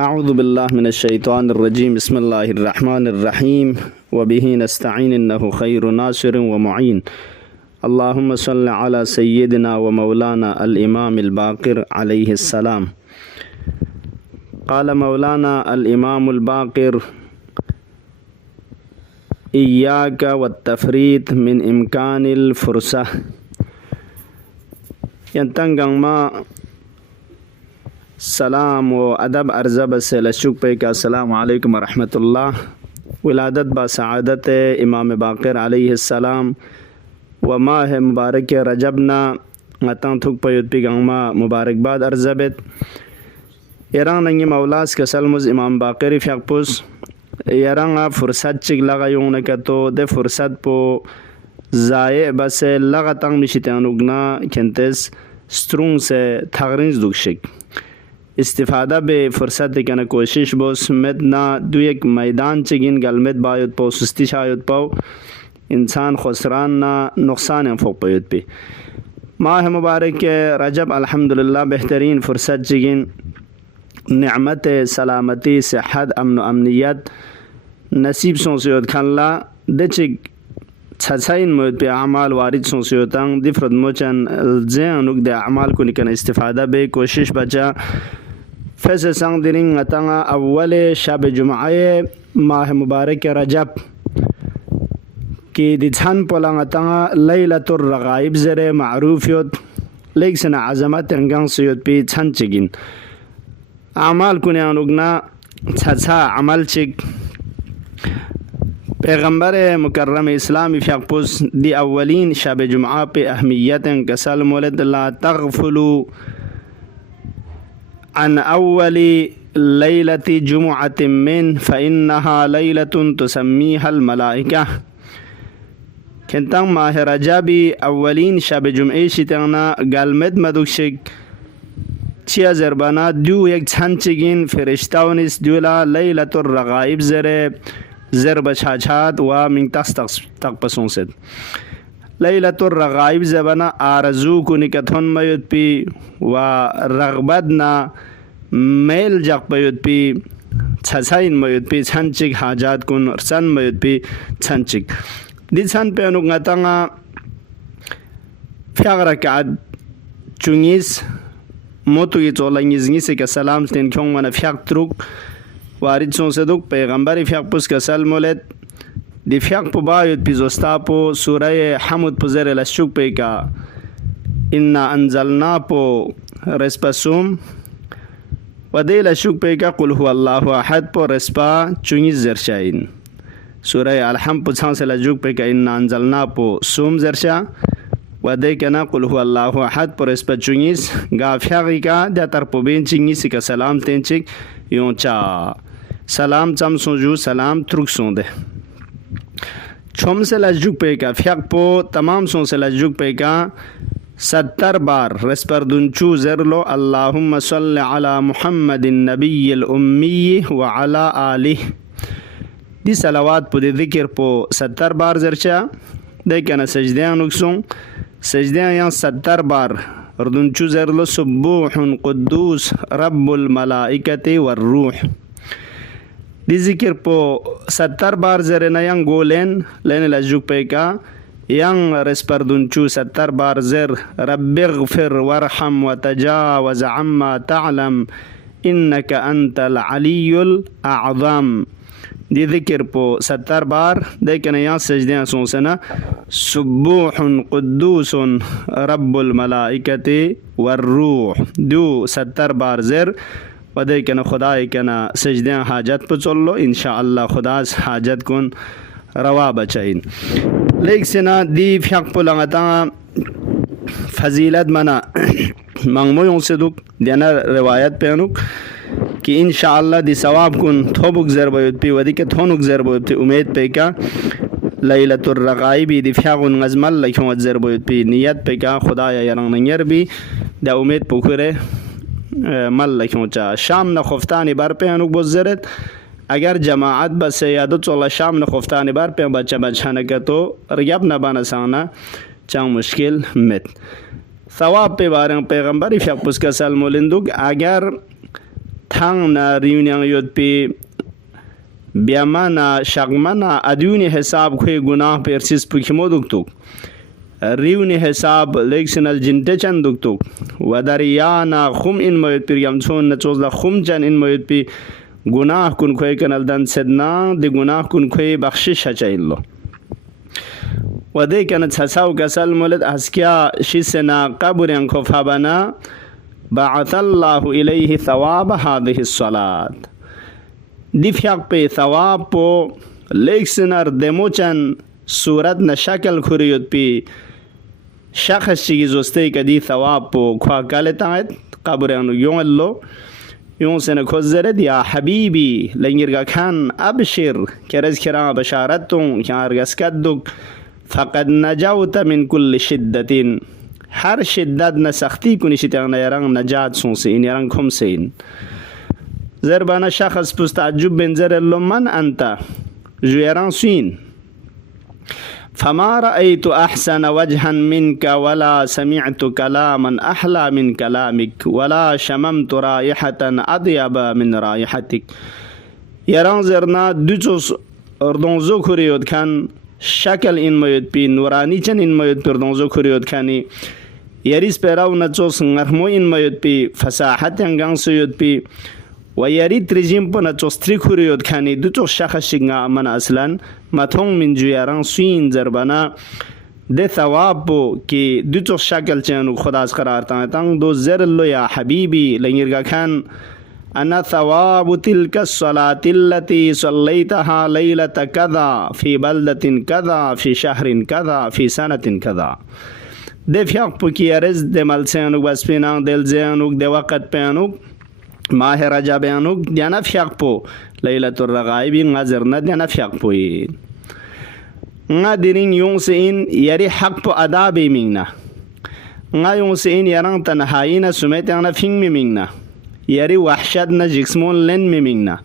अऊज़ु बिल्लाहि मिनश्शैतानिर्रजीम बिस्मिल्लाहिर्रहमानिर्रहीम व बिही नस्तईन इन्नहु खैरुन नासिरुन व मुईन अल्लाहुम्मा सल्लि अला सय्यिदिना व मौलाना अल इमामिल बाक़िर अलैहिस्सलाम। क़ाल मौलाना अल इमामुल बाक़िर इय्याका वत्तफ़रीत मिन इम्कानिल फ़ुरसा। यंतंगमा सलाम व अदब अर्ज़ब से लशुक पे का अस्सलामु अलैकुम व रहमतुल्लाह। विलादत बा सआदत इमाम बाक़िर अलैहिस्सलाम व माह मुबारक रजबना अतं थुक पयुत पिगंगमा मुबारकबाद अर्ज़बत यरंग नंगी मौलास कसलमुज इमाम बाक़िर फ़यक़पुस यरंगा फ़ुरसत चिक लगा योंग नकतो दे फ़ुरसत पो ज़ाये बस लगा तंग मिशितानुगना केंतेस स्ट्रुंग से थगरिंज दुखशिक इस्तिफ़ादा बे फ़ुरसत कन कोशिश बोस मेदना दु एक मैदान चिगिन गलमेद बायुत पो सुस्ती शायुत पो इंसान खुसरान ना नुकसान फोक पयुत पे माह मुबारक रजब अल्हम्दुलिल्लाह बेहतरीन फ़ुरसत चिगिन नेमत सलामती सेहत अमन अमनियत नसीब सोंसियोत खल्ला दचिक छछाइन मोद पे अमाल वारिद सोंसियोतंग दिफ्रद मोचन ज़ेनुक दे अमाल को निकन इस्तिफ़ादा बे कोशिश बचा फैसे संग दिनिंग अतंगा अव्वल शब जुमाए माह मुबारक रजब की दिछन पोलंग अतंगा लैलतुर रगाइब ज़रे मारूफियत लेक सना अज़मत अंगंग सियोत पे छन चिगिन अमाल कुने अनुगना छछा अमल चिक पैगम्बर मुकर्रम इस्लामी फ़यक़पुस दी अव्वलीन शब जुमा पे अहमियत कसल मोलद ला तग़फुलू अन अव्वली लैलती जुमुअतिन मिन फ़इन्नहा लैलतुन तुसम्मीहल मलाइका। केंतंग माह रजबी अव्वलीन शब जुमे शितना गलमेद मदुशिक चिया ज़रबाना दु एक छन चिगिन फ़रिश्ताउनिस दुला लैलतुर रगाइब ज़रे ज़रब छाछात व मिंगतस तक पसोंसद लैलतुर रगाइब ज़बाना आरज़ू को निकथन मयुत पी व रगबदना मेल जग पयुत पी छछाइन मयुत पी छनचिक हाजात कुन सन मयुत पी छनचिक दिसन पे अनुगतंगा फ़यक़रकात चुंगिस मोतु ये चोलंगिज़ से के सलाम स्टेन क्यों मना फ़यक़ वारिद सोंसदुक पैगम्बर फ़यक़पुस कसल मोलद दी फ़यक़ बायुत पिज़ोस्ता पो सूरह हमुद पुज़र लशुक पे का इन्ना अंज़लना पो रेस्पसुम वदे लशुक पे का कुल हुवल्लाहु अहद पो रेस्पा चुंगिज़ ज़रशाइन सूरह अलहम पुछां से लजुक पे का इन्ना अंज़लना पो सुम ज़रशा वदे कना कुल हुवल्लाहु अहद पो रेस्पा चुंगिज़ गा फ़यक़ी का दा तरपुबेन चिंगिज़ का सलाम तेंचिक योंचा सलाम चम सोजू सलाम त्रुक सोंदे छोम से लजुक पे का फ़यक़ पो तमाम सों से लजुक पे का 70 बार रेस्पर दुंचू ज़रलो अल्लाहुम्मा सल्लि अला मुहम्मदिन नबिय्यिल उम्मी व अला आलिहि दी सलावात पो दे ज़िक्र पो 70 बार ज़रचा दे कना सजदे नुक्सों सजदे या 70 बार अर्दुंचू ज़रलो सुब्बूहुन कुद्दूस रब्बुल मलाइकति वर्रूह दी ज़िक्र पो 70 बार ज़रना यंग गोलेन लेने लजुक पे का यंग रेस्पर दुंचू 70 बार ज़र रब्बिग़फ़िर वरहम व तजावज़ अम्मा तअलम इन्नका अंतल अलियुल अअज़म दी ज़िक्र पो 70 बार देकन यहाँ सजदे सोंसना सुब्बूहुन कुद्दूसुन रब्बुल मलाइकति वर्रूह दो 70 बार ज़र वदे कना खुदाई कना सजदे हाजत पर चलो इंशाअल्लाह खुदा हाजत कुन रवा बचाइन लेक सेना दी फ़यक़ पुलंगता फजीलत मना मंगमोयों से दुख देना रिवायत पे अनुक कि इंशाअल्लाह दी सवाब कुन थोबुक ज़रबयुत पे वदी के थोनुक ज़रबयुत पे उम्मीद पे का लैलतुर रगाइबी दी फ़यक़ुन गज़मल लखों ज़रबयुत पे नियत पे का खुदाया यरंग नंगर भी दा उम्मीद पुखरे मल लखों चा शाम न खुफ्तानी बार पे अनुक बुज़रत अगर जमाअत बस यादो चोला शाम न खुफ्तानी बार पे बच्चा बचाने का तो रियाब न बना साना चांग मुश्किल मत सवाब पे बारे पैगम्बर फ़यक़पुस का सल मोलिंदुक अगर تاننا ريونيان يود بي بيامانا شغمانا اديوني حساب خوي گناه پرسيس پوكيمو دكتوك ريوني حساب ليكسنال جنته چند دكتوك ودريانا خم ان مويد پير يمچون نچوز دا خم چن ان مويد پي گناه کن خوي کنال دن سدنا دي گناه کن خوي بخشش چايلو ودي كانت حساو كسل مولد اسكيا شيسنا قبر ينكو فابنا بعث الله إليه ثواب هذه الصلاة دي فيق بي ثواب بو ليكسنر دموچن صورت نشكل كريوت بي شخص چيگي زوستي كدي ثواب بو كوا كالتاعت قبر ينو يون اللو يون سنة كوزرد يا حبيبي لنجرغا كان أبشر كرز كرام بشارتون كان أرغس كدوك فقد نجوت من كل شدة هر شدت نسختی کنی شتیان یران نجات سونسین یران کم سین زربانا شخص پس تعجب بن زر من انت جو یران سین فما رأيت أحسن وجها منك ولا سمعت كلاما أحلى من كلامك ولا شممت رائحة أطيب من رائحتك يران زرنا دوچوس اردونزو كريود كان شكل إن ميود بي نوراني چن إن ميود بي اردونزو كريود كاني يريس بيراو نچوس نرمو إن ميود بي فساحت ينگان سيود بي ويري تريجيم پو نچوس تري كريود كاني دوچوس شخص شنگا من أصلا متون من جويران سوين زربانا ده ثواب بو كي دوچوس شكل چنو خداز قرار تانتان دو زر اللو يا حبيبي لنگرگا كان أنا ثواب تلك الصلاة التي صليتها ليلة كذا في بلدة كذا في شهر كذا في سنة كذا ده فيق بكي أرز ده ملسيانوك بس بينان دل زيانوك ده وقت بيانوك ماه رجا بيانوك ديانا فيق بو ليلة الرغائب غزرنا ديانا فيق بو ديرين يونسين يري حق بو أدابي مينا يونسين يران تنهاينا سميتانا فين مينا يري وحشتنا جسمون لن ميمينا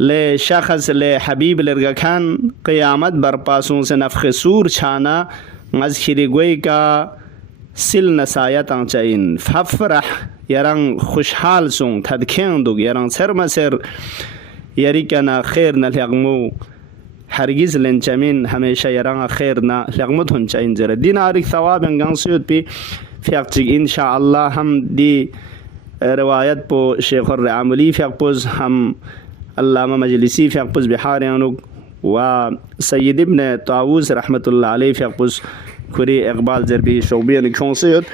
لشخص لحبيب لرگا كان قيامت برپاسون سے نفخ سور چھانا مذکری گوئی کا سل نسایتاں چاین ففرح يران خوشحال سون تدکین دوگ يران سر مسر يري کنا خیر نلغمو هرگز لنچمین ہمیشہ يران خیر نا لغمت ہن چاین زر دین آرک ثواب انگان سیود پی فیقچگ انشاءاللہ ہم دی روايات بو شيخ الرعاملي فيقبز هم اللامة مجلسي فيقبز بحاريانوك وسيد ابن طاووس رحمة الله عليه فيقبز كوري اقبال زربي شوبيان كونسيوت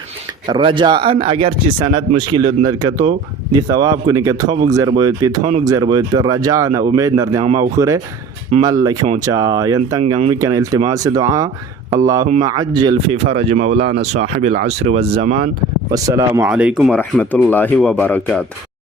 رجاءً اگر چی سنت مشکل نرکتو دی ثواب کنی که توبک زربوید پی تونک زربوید پی رجاءً امید نردیان ما اخوره مل کونچا ینتنگان مکن التماس دعا اللهم عجل في فرج مولانا صاحب العصر والزمان والسلام عليكم ورحمة الله وبركاته.